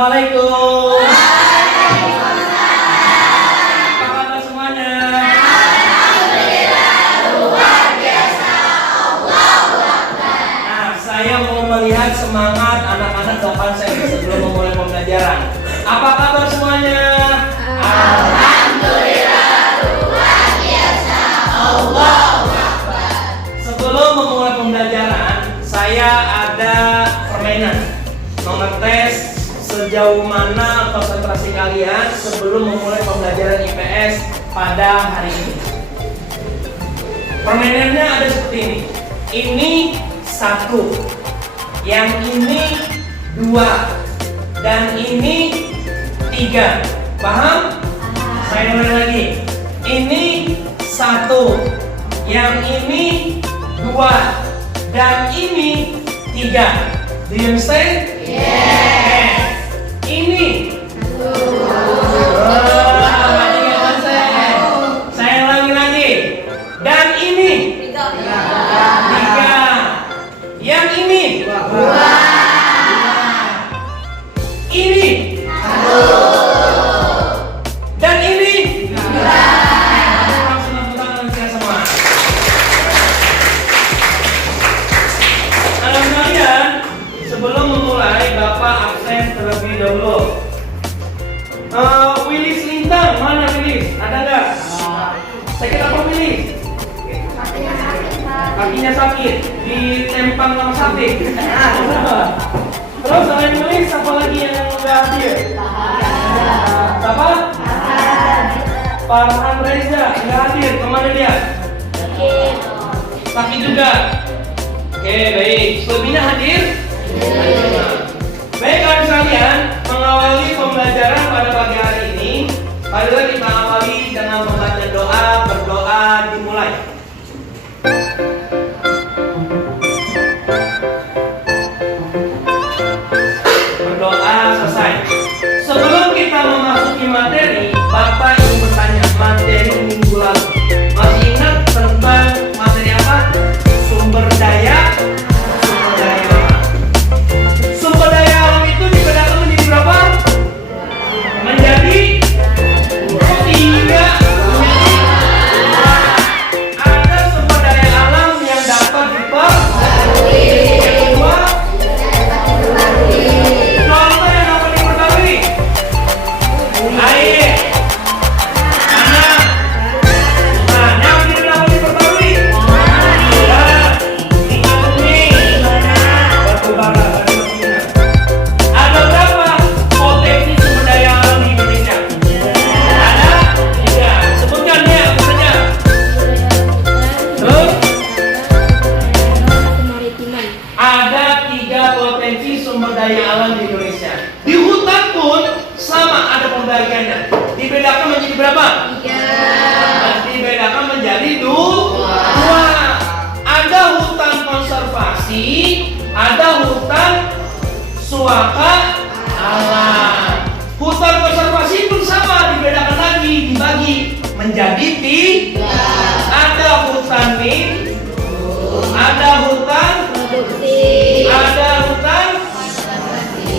Assalamualaikum. Apa kabar semuanya? Alhamdulillah, luar biasa. Allahu Akbar. Nah, saya mau melihat semangat anak-anak 8 saya sebelum memulai pembelajaran. Apa kabar semuanya? Alhamdulillah, luar biasa. Allahu Akbar. Sebelum memulai pembelajaran, saya ada permainan mengetes sejauh mana konsentrasi kalian sebelum memulai pembelajaran IPS pada hari ini. Permainannya ada seperti ini. Ini 1, yang ini 2, dan ini 3. Paham? Saya ulang lagi. Ini 1, yang ini 2, dan ini 3. Do you understand? Yes. Ini saya ulangi lagi. Dan ini 3. Yang ini 2. Ini 1. Dan ini 2. Langsung tangan kita semua. Anak kalian, sebelum memulai, Bapak absen terlebih dahulu. Wilis Lintang, mana Wilis? Ada nggak? Sakit apa Wilis? Kakinya sakit, ditempang sama sate. Terus selain Wilis, apa lagi yang nggak hadir? Siapa? Farhan Reza nggak hadir. Kemana dia? Sakit juga. Oke, baik. Selebihnya hadir? Baik kawan sekalian, mengawali pembelajaran pada pagi hari ini, marilah kita awali dengan membaca doa, berdoa dimulai. Berdoa selesai. Sebelum kita memasuki materi, Bapak ingin bertanya, materi minggu lalu masih ingat tentang materi apa? Sumber daya alam. Sumber daya alam itu dibedakan menjadi berapa? Menjadi 3. Ada sumber daya alam yang dapat diperbarui. Yang kedua, contoh yang dapat diperbarui: air, tanah. Nah, yang tidak dapat diperbarui: udara, minyak bumi, batu bara. Ada berapa potensi sumber daya alam di Indonesia? Ada 3. Sebutkan ya, apa saja? Terus ada 3 potensi sumber daya alam di Indonesia. Di hutan pun sama, ada pembagiannya. Dibedakan menjadi berapa? 3. Dibedakan menjadi 2. Ada hutan konservasi, ada hutan suaka alam. Hutan konservasi pun sama, dibedakan lagi, dibagi menjadi 3. Ada hutan lindung, ada hutan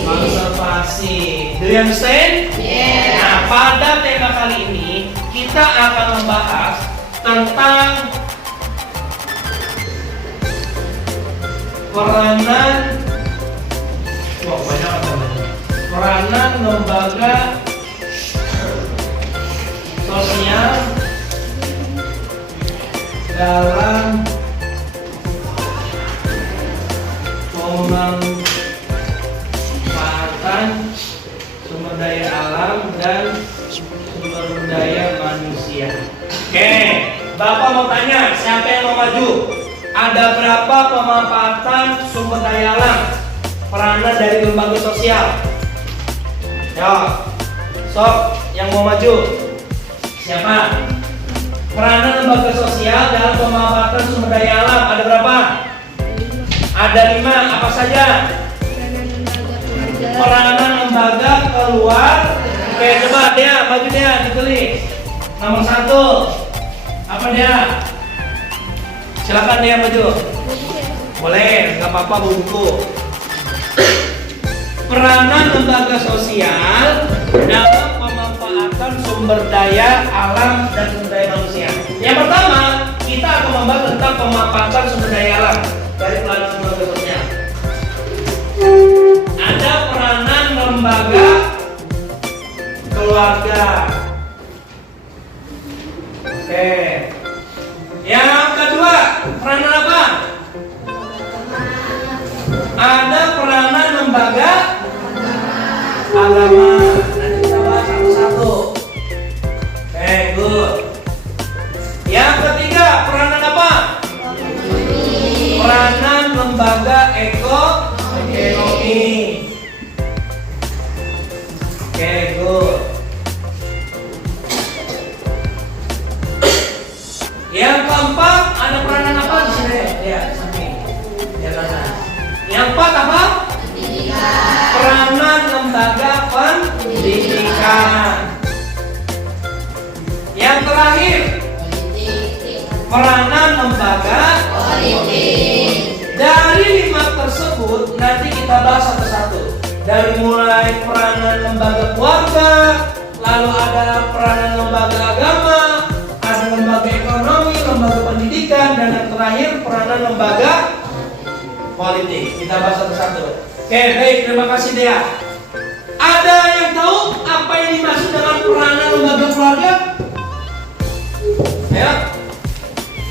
konservasi. Do you understand? Yes. Nah, pada tema kali ini kita akan membahas tentang peranan lembaga sosial dalam pemanfaatan sumber daya alam dan sumber daya manusia. Oke, Bapak mau tanya, siapa yang mau maju? Ada berapa pemanfaatan sumber daya alam? Peranan dari lembaga sosial. Ya, sok yang mau maju. Siapa? Peranan lembaga sosial dalam pemanfaatan sumber daya alam ada berapa? Ada 5. Apa saja? Peranan lembaga keluar. Oke, coba dia maju, dia ditulis. Nomor 1. Apa dia? Silakan dia maju. Boleh, nggak apa-apa, buku. peranan lembaga sosial dalam pemanfaatan sumber daya alam dan sumber daya manusia. Yang pertama, kita akan membahas tentang pemanfaatan sumber daya alam dari peranan lembaga sosial. Ada peranan lembaga keluarga. Oke. Yang kedua, peranan apa? Ada peranan lembaga agama. Nanti kita bahas satu-satu. Oke, good. Yang ketiga, peranan apa? Peranan lembaga ekonomi. Oke, good. Yang keempat, ada peranan apa di sini? Ya, samping. Ya, mana? Yang keempat apa? Peranan lembaga pendidikan. Yang terakhir, peranan lembaga politik. Dari 5 tersebut nanti kita bahas satu-satu. Dari mulai peranan lembaga keluarga, lalu ada peranan lembaga agama, ada lembaga ekonomi, lembaga pendidikan, dan yang terakhir peranan lembaga politik. Kita bahas satu-satu. Oke, baik, terima kasih Dea. Ada yang tahu apa yang dimaksud dengan peranan lembaga keluarga? Ya.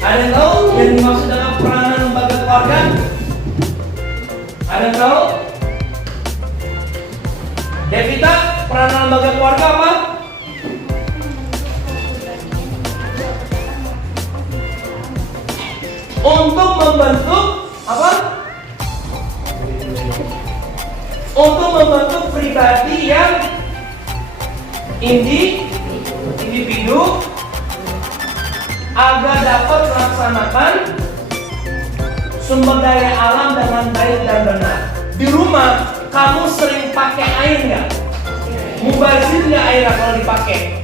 Ada yang tahu yang dimaksud dengan peranan lembaga keluarga? Ada yang tahu? Devita, peranan lembaga keluarga apa? Untuk membentuk apa? Untuk membentuk pribadi yang individu agar dapat melaksanakan sumber daya alam dengan baik dan benar. Di rumah kamu sering pakai air nggak? Mubazir nggak air kalau dipakai?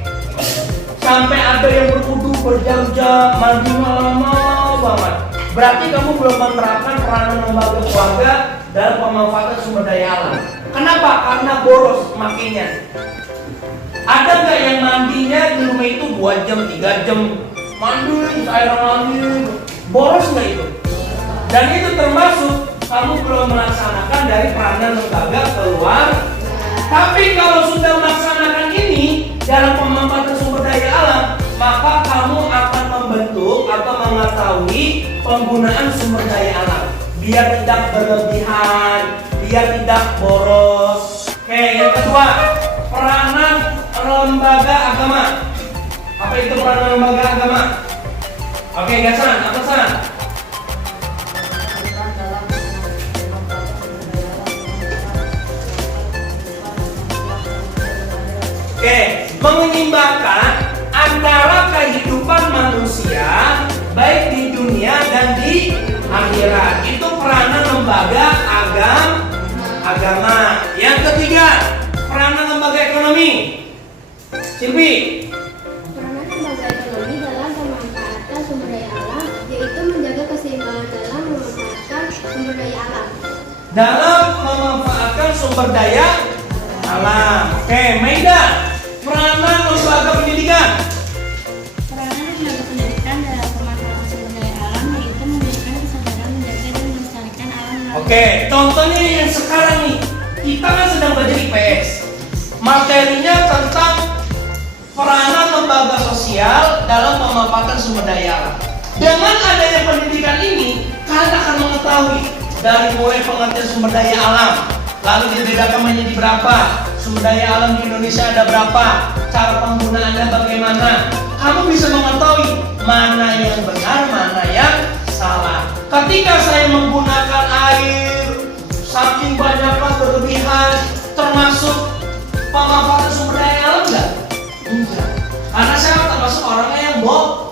Sampai ada yang berwudu berjam-jam, mandi lama banget. Berarti kamu belum menerapkan peranan lembaga keluarga dalam pemanfaatan sumber daya alam. Kenapa? Karena boros makainya. Ada nggak yang mandinya di rumah itu 2 jam, 3 jam mandi, air mandi, boros nggak itu? Dan itu termasuk kamu belum melaksanakan dari peranan lembaga keluarga. Tapi kalau sudah melaksanakan ini dalam pemanfaatan sumber daya alam, maka kamu akan membentuk atau mengetahui penggunaan sumber daya alam biar tidak berlebihan, biar tidak boros. Oke, yang kedua, peranan lembaga agama. Apa itu peranan lembaga agama? Oke, Gasan, apa San? Oke, menyeimbangkan antara kehidupan manusia baik di dunia dan di akhirat. Itu peranan lembaga agama. Yang ketiga, peranan lembaga ekonomi. Silvi. Peranan lembaga ekonomi dalam pemanfaatan sumber daya alam yaitu menjaga keseimbangan dalam memanfaatkan sumber daya alam. Dalam memanfaatkan sumber daya alam. Oke, Maida. Peranan lembaga pendidikan. Peranan lembaga pendidikan dalam pemanfaatan sumber daya alam yaitu memberikan kesadaran menjaga dan melestarikan alam. Oke, contohnya yang sekarang nih, kita kan sedang belajar IPS. Materinya tentang peranan lembaga sosial dalam pemanfaatan sumber daya alam. Dengan adanya pendidikan ini, kalian akan mengetahui dari mulai pengertian sumber daya alam, lalu dibedakan menjadi berapa, sumber daya alam di Indonesia ada berapa, cara penggunaannya bagaimana. Kamu bisa mengetahui mana yang benar, mana yang salah. Ketika saya menggunakan air saking banyaknya berlebihan, termasuk pemanfaatan sumber daya alam enggak? Enggak. Karena saya termasuk orangnya yang boros.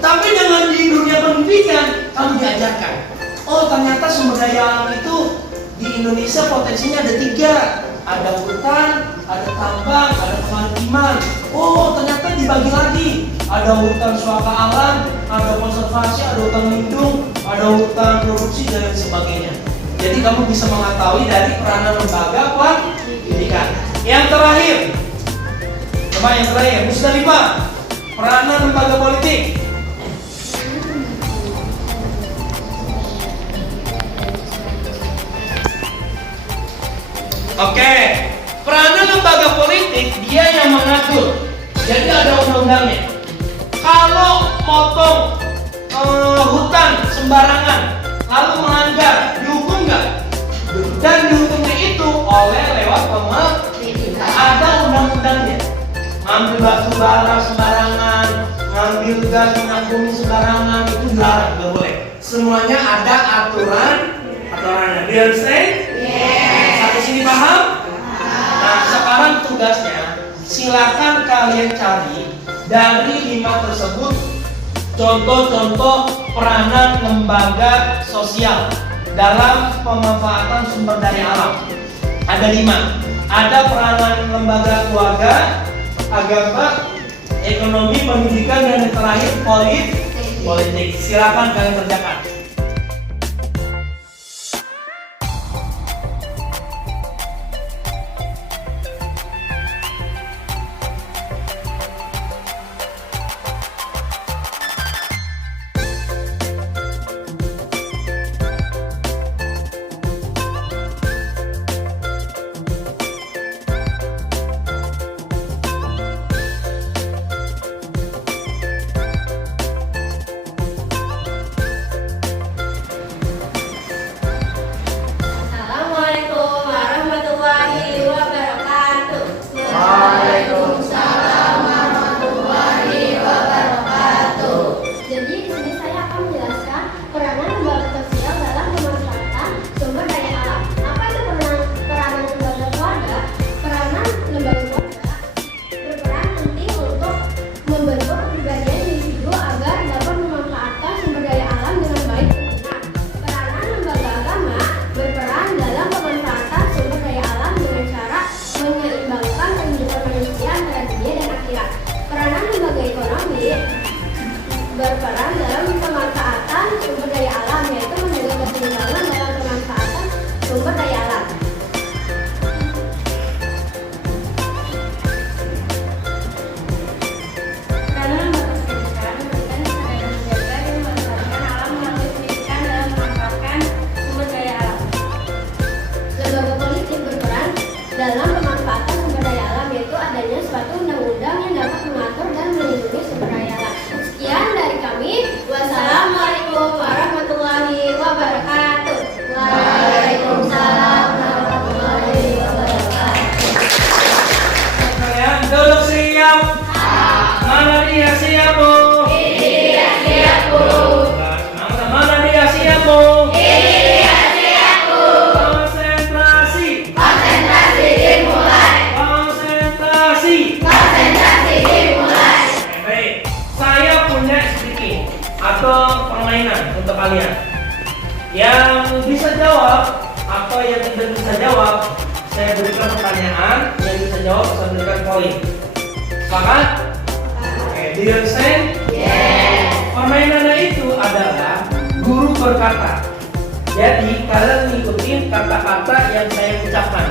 Tapi dengan di dunia pendidikan kamu diajarkan, oh ternyata sumber daya alam itu di Indonesia potensinya ada 3. Ada hutan, ada tambang, ada kemaritiman. Oh ternyata dibagi lagi. Ada hutan suaka alam, ada konservasi, ada hutan lindung, ada hutan produksi dan sebagainya. Jadi kamu bisa mengetahui dari peranan lembaga pendidikan. Yang terakhir, coba yang terakhir, Musdalifah, peranan lembaga politik. Oke, peranan lembaga politik dia yang mengatur. Jadi ada undang-undangnya. Kalau motong hutan sembarangan, lalu melanggar, dihukum nggak? Dan dihukumnya itu oleh lewat pemerintah. Ada undang-undangnya. Ngambil batu bara sembarangan, ngambil gas, minyak bumi sembarangan, itu dilarang, nggak boleh. Semuanya ada aturannya. Do you understand? Sampai sini paham? Nah, sekarang tugasnya silakan kalian cari dari 5 tersebut contoh-contoh peranan lembaga sosial dalam pemanfaatan sumber daya alam. Ada 5. Ada peranan lembaga keluarga, agama, ekonomi, pendidikan, dan yang terakhir politik. Silakan kalian kerjakan. Assalamualaikum warahmatullahi wabarakatuh. Waalaikumsalam warahmatullahi wabarakatuh. Jadi di sini saya akan menjelaskan peranan lembaga sosial dalam pemanfaatan sumber daya alam. Apa itu peranan lembaga keluarga? Peranan lembaga keluarga berperan penting untuk membentuk kepribadian individu agar dapat memanfaatkan sumber daya alam dengan baik dan benar. Peranan lembaga agama berperan dalam pemanfaatan sumber daya alam dengan cara menyeimbangkan kehidupan manusia antara dunia dan akhirat. Peranan lembaga ekonomi berperan dalam pemanfaatan sumber daya alam, yaitu menjaga keseimbangan dalam pemanfaatan sumber daya alam. Peranan lembaga pendidikan memberikan kesadaran menjaga dan memanfaatkan alam melalui pendidikan dalam memanfaatkan sumber daya alam. Lembaga politik berperan dalam pemanfaatan sumber daya alam, yaitu adanya suatu undang-undang yang dapat mengatur dan melindungi sumber daya alam. Sekian dari kami. Wassalamualaikum warahmatullahi wabarakatuh. Waalaikumsalam warahmatullahi wabarakatuh. Kalian duduk siap. Mana dia siap, Bu? Iya, siap, Bu. Mana dia siap, Bu? Iya, siap, Bu. Konsentrasi. Konsentrasi dimulai. Konsentrasi. Konsentrasi dimulai. Baik, saya punya speaking atau permainan untuk kalian. Yang bisa jawab atau yang tidak bisa jawab, saya berikan pertanyaan. Yang bisa jawab saya berikan poin. Sepakat? Oke, do you understand? Yes. Permainannya itu adalah guru berkata. Jadi kalian ngikutin kata-kata yang saya ucapkan.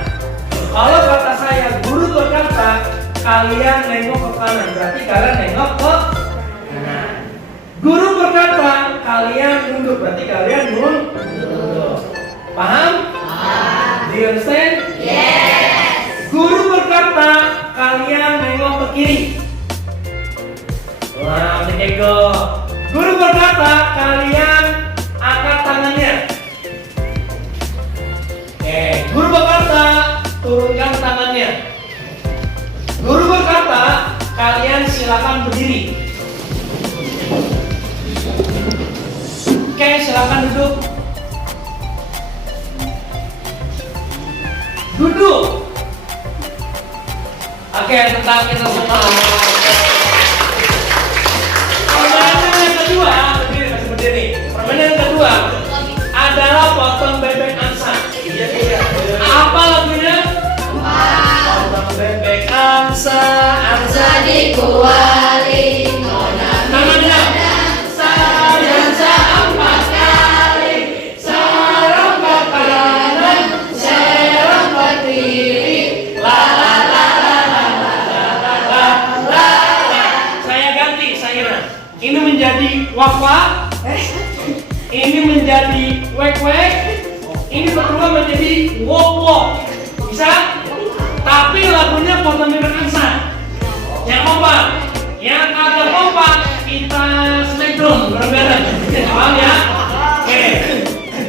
Kalau kata saya guru berkata, kalian nengok ke kanan, berarti kalian nengok ke kanan. Guru berkata, kalian nunduk, berarti kalian nunduk. Paham? Do you understand? Yes. Guru berkata, kalian nengok ke kiri. Wah, ego. Guru berkata, kalian angkat tangannya. Oke, guru berkata, turunkan tangannya. Guru berkata, kalian silakan berdiri. Oke, silakan duduk. Duduk. Oke, tentang kita semua. Permainan yang kedua, berdiri. Permainan yang kedua adalah potong bebek angsa. Apa lagunya? Potong bebek angsa, angsa Di kuali nona tangannya. dansa 4 kali sarang bakal berubah menjadi wok-wok. Bisa? Tapi lagunya potong aksa. Yang kompak, yang agak kompak kita smackdown bareng-bareng. Paham ya? Oke.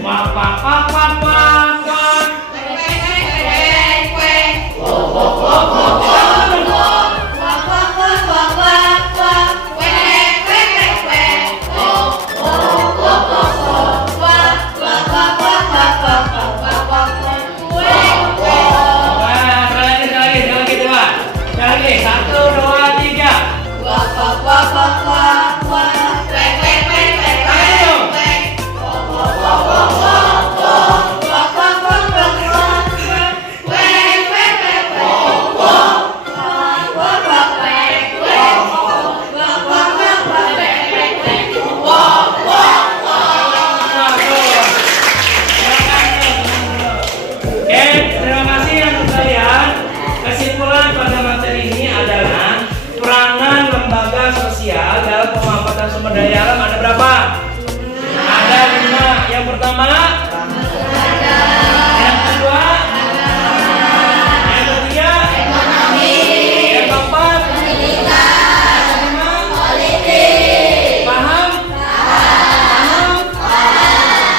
Wak wak wak wak wak wak. Wah, sekali lagi dua. Sekali lagi, 1, 2, 3. Oke, terima kasih yang sekalian. Kesimpulan pada materi ini adalah peranan lembaga sosial dalam pemanfaatan sumber daya alam ada berapa? Ada 5. Yang pertama, yang kedua, yang ketiga, yang keempat, yang kelima, paham?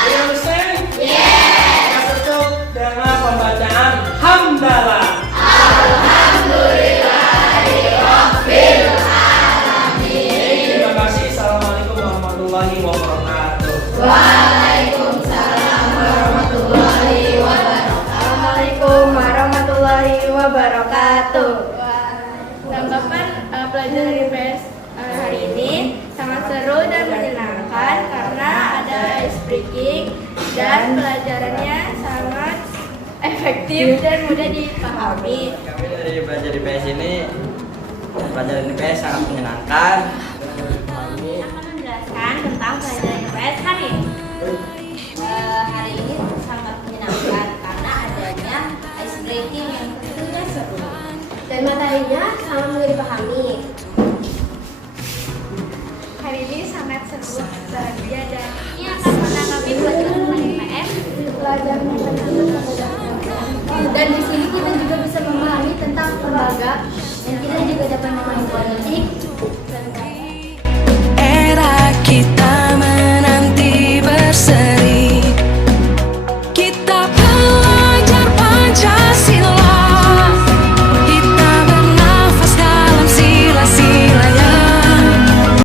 You understand? Kita tutup dengan pembacaan hamdalah. Terima kasih. Assalamualaikum warahmatullahi wabarakatuh. Assalamualaikum warahmatullahi wabarakatuh. Tanggapan pelajaran IPS hari ini sangat seru dan menyenangkan karena ada ice breaking dan pelajarannya sangat efektif dan mudah dipahami. Kami dari belajar IPS ini, pelajaran IPS sangat menyenangkan. Kami akan menjelaskan tentang pelajaran IPS hari ini. Hari ini sangat menyenangkan karena adanya ice breaking yang tentunya seru. Dan materinya sangat mudah dipahami. Hari ini sangat seru, bahagia dan ini akan menanggapi pelajaran tentang IPS. Dan di sini kita juga bisa memahami tentang lembaga dan kita juga dapat memahami politik,